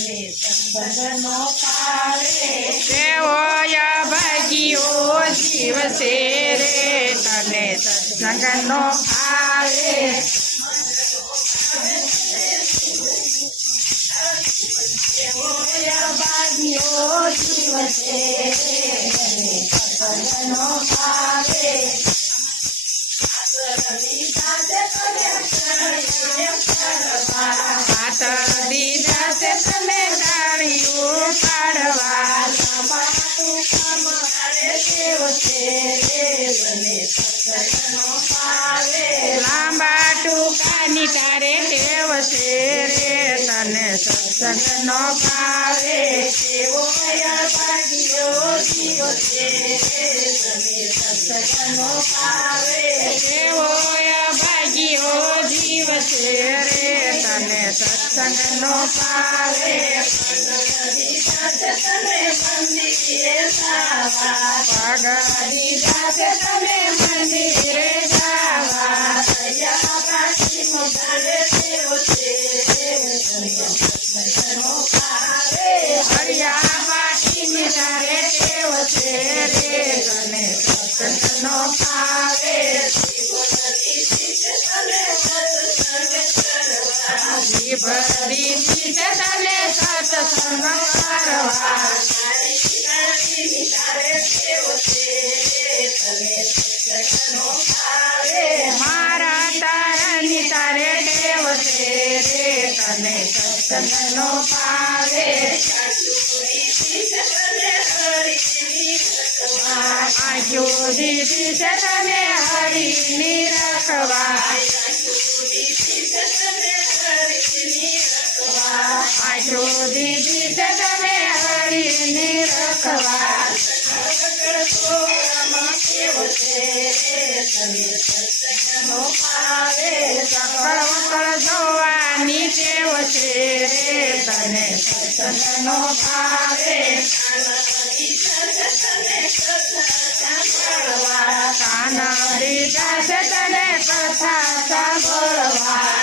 સત્સંગનો પાવે તેવો ભાગ્યો જીવ છે રે તને સત્સંગનો ભાવે ભાગ્યો જીવ છે સત્સંગનો પાવે હાથ દીધા છે તમે તાળીઓ પાડવા લાંબા ટૂંકાની તારે ટેવ છે રે તને સત્સંગનો ભાવે એવો ભાગ્યો જીવ છે સત્સંગનો પાવે એવો ભાગ્યો જીવ છે રે તને સત્સંગનો ભાવે તમે મંદિરે જાવા પગ દીધા છે તમે મંદિરે જાવા તૈયાર પાછી મુદારે દેવ છે સત્સંગનો પાવે હરિયા પાટીની તારે ટેવ છે રે તને સત્સંગનો ભાવે ભરી છે તને સત્સંગ કરવા મારા તારાની તારે ટેવ છે રે તને સત્સંગનો ભાવે આંખો દીધી છે તને હરીની રખવા આંખો દીધી છે તને હરીની રખવા સકળ વકળ જોવાની ટેવ છે રે તને સત્સંગનો ભાવે કાન દીધા છે તને કથા સાંભળવા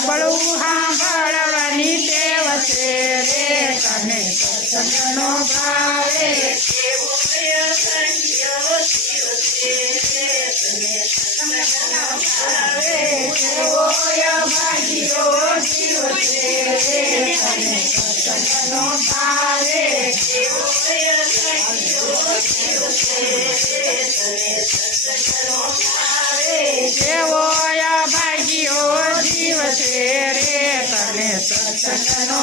નબળું સાંભળવાની ટેવ છે રે તને સત્સંગનો ભાવે એવો ભાગ્યો જીવ છે રે તને સત્સંગનો ભાવે એવો ભાગ્યો જીવ છે રે તને સત્સંગનો